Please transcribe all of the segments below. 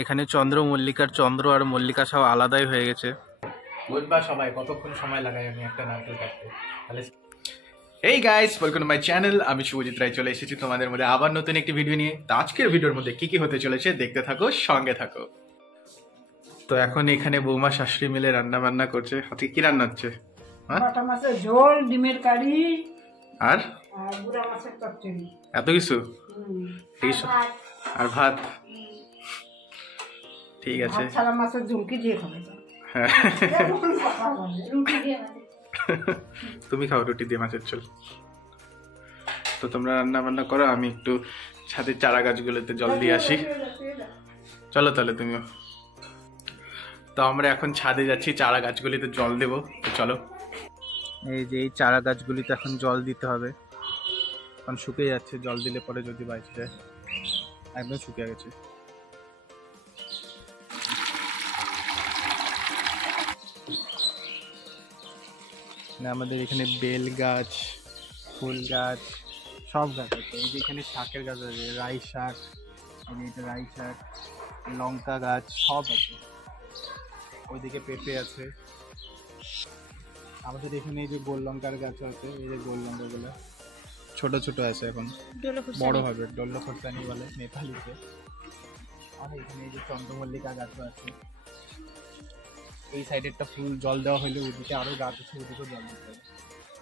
এখানে চন্দ্রমল্লিকার চন্দ্র আর মল্লিকা সব আলাদাই হয়ে গেছে। বুঝবা সবাই কতক্ষণ সময় লাগাই আমি একটা নারকেল কাটতে। তাহলে এই guys, welcome to my channel. আমি শুভজিৎ রায় চলে এসেছি তোমাদের মধ্যে আবার নতুন একটি ভিডিও নিয়ে। তো আজকের ভিডিওর মধ্যে কি কি হতে চলেছে দেখতে থাকো, সঙ্গে থাকো। তো এখন এখানে বৌমা শাশুড়ি মিলে রান্না বান্না করছে। আজকে কি রান্না হচ্ছে? বাটা মাছের ঝোল, ডিমের কারি আর আর গুড়া মাছের চচ্চড়ি। এত কিছু? ঠিক আছে। আর ভাত? ঠিক আছে। ছাড়া মাছের ঝুমকি দিয়ে খাবে। হ্যাঁ, রুটি দিয়ে তুমি খাও রুটি দিয়ে মাছের ঝোল। তো তোমরা রান্না বান্না করো, আমি একটু ছাদের চারা গাছগুলোতে জল দিয়ে আসি। চলো তাহলে তুমিও। তো আমরা এখন ছাদে যাচ্ছি চারা গাছগুলিতে জল দেবো। তো চলো। এই যে এই চারা গাছগুলিতে এখন জল দিতে হবে, কারণ শুকিয়ে যাচ্ছে। জল দিলে পরে যদি বাইচে যায়, একদম শুকিয়ে গেছে। আমাদের এখানে বেল গাছ, ফুল গাছ, সব গাছ আছে। এই যে এখানে শাকের গাছ আছে, রাই শাক, এটা রাই শাক, লঙ্কা গাছ সব আছে। ওইদিকে পেঁপে আছে। আমাদের এখানে এই যে গোল লঙ্কার গাছ আছে, এই যে গোল লঙ্কাগুলো ছোট ছোট আছে, এখন বড় হবে। ডোল্লো ফুরসানি বলে নেপালিতে। আর এখানে এই যে চন্দ্রমল্লিকা গাছ আছে। এই সাইডেরটা ফুল জল দেওয়া হলে ওদিকে আরো গাছ আছে, ওদিকেও জল দিতে হবে।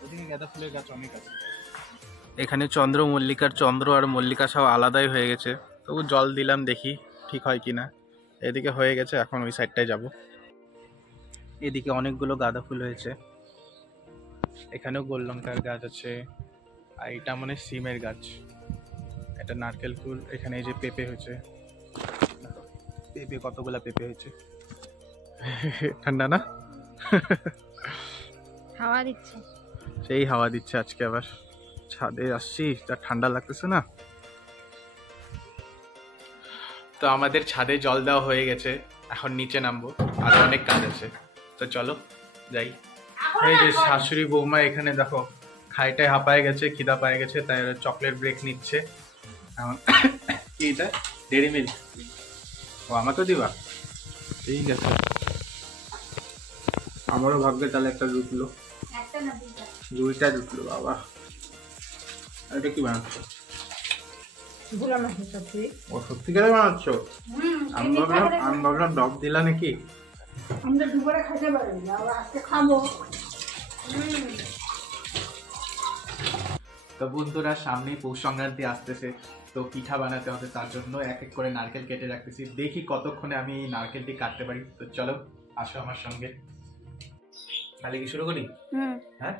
ওদিকে গাঁদা ফুলের গাছ অনেক আছে। এখানে চন্দ্রমল্লিকার চন্দ্র আর মল্লিকা সব আলাদাই হয়ে গেছে। তবু জল দিলাম, দেখি ঠিক হয় কিনা। এদিকে হয়ে গেছে, এখন ওই সাইডটায় যাব। এদিকে অনেকগুলো গাঁদা ফুল হয়েছে। এখানেও গোল লঙ্কার গাছ আছে। আর এটা মানে সিমের গাছ, এটা নারকেল ফুল। এখানে এই যে পেঁপে হয়েছে, পেঁপে কতগুলা পেঁপে হয়েছে। ঠান্ডা না? হাওয়া দিচ্ছে, সেই হাওয়া দিচ্ছে। আজকে আবার ছাদে আসছি, তা ঠান্ডা লাগতেছে না। তো আমাদের ছাদে জল দেওয়া হয়ে গেছে, এখন নিচে নামবো। আর অনেক কাজ আছে, তো চলো যাই। এই যে শাশুড়ি বৌমা এখানে দেখো খাইটায় হাঁপায় গেছে, খিদা পায়ে গেছে, তাই চকলেট ব্রেক নিচ্ছে। এখন এইটা ডেরি মিল্ক, ও আমাকেও দিবা? ঠিক আছে, আমারও ভাগ্যে তাহলে একটা জুটলো। দুইটা জুটলো বাবা। এটা কি বানাচ্ছ? গুড়া মাছের চচ্চড়ি। ও সত্যিকারে বানাচ্ছ? আমি ভাবলাম ডব দিলা নাকি। আমরা দুপুরে খেতে পারি না, আবার আজকে খাবো। তো বন্ধুরা, সামনেই পৌষ সংক্রান্তি আসতেছে, তো পিঠা বানাতে হবে। তার জন্য এক এক করে নারকেল কেটে রাখতেছি। দেখি কতক্ষণে আমি এই নারকেলটি কাটতে পারি। তো চলো আসো আমার সঙ্গে। তাহলে কি শুরু করি? হ্যাঁ,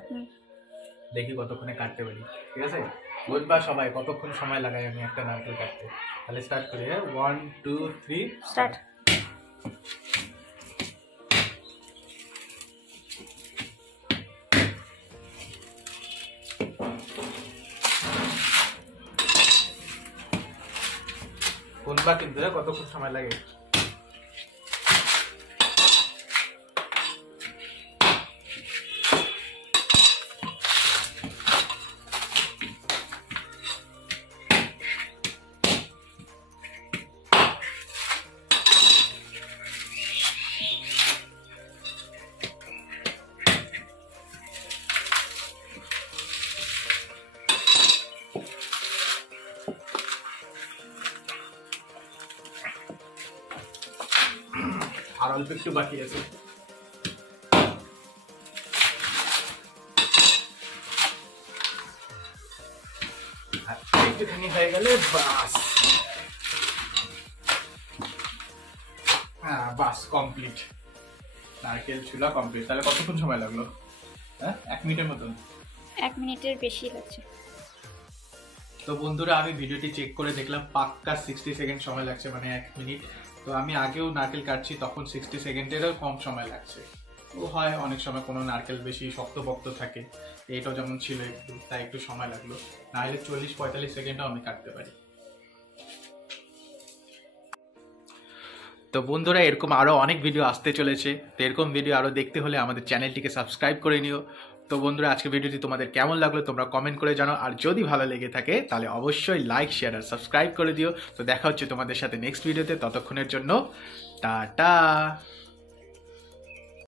দেখি কতক্ষণে কাটতে পারি। ঠিক আছে, বুঝবা সবাই কতক্ষণ সময় লাগাই আমি একটা নারকেল কাটতে। তাহলে স্টার্ট করি। হ্যাঁ, 1 2 3 স্টার্ট। কোনবা কিন্তু কতক্ষণ সময় লাগে। আর অল্প একটু বাকি আছে। একটুখানি হয়ে গেলে বাস। হ্যাঁ বাস, কমপ্লিট। নারকেল ছুলা কমপ্লিট। তাহলে কতক্ষণ সময় লাগলো? হ্যাঁ, 1 মিনিটের মতন। 1 মিনিটের বেশি লাগছে। তো বন্ধুরা, আমি ভিডিওটি চেক করে দেখলাম, পাক্কা 60 সেকেন্ড সময় লাগছে, মানে 1 মিনিট। তো আমি আগেও নারকেল কাটছি, তখন 60 সেকেন্ডেরও কম সময় লাগছে। তো হয় অনেক সময় কোনো নারকেল বেশি শক্তপোক্ত থাকে, এইটাও যেমন ছিল একটু, তাই একটু সময় লাগলো। না হলে 40-45 সেকেন্ডও আমি কাটতে পারি। তো বন্ধুরা, এরকম আরও অনেক ভিডিও আসতে চলেছে। তো এরকম ভিডিও আরও দেখতে হলে আমাদের চ্যানেলটিকে সাবস্ক্রাইব করে নিও, তো বন্ধুরা, আজকে ভিডিওটি তোমাদের কেমন লাগলো তোমরা কমেন্ট করে জানাও, আর যদি ভালো লেগে থাকে তাহলে অবশ্যই লাইক, শেয়ার আর সাবস্ক্রাইব করে দিও। তো দেখা হচ্ছে তোমাদের সাথে নেক্সট ভিডিওতে, ততক্ষণের জন্য টাটা।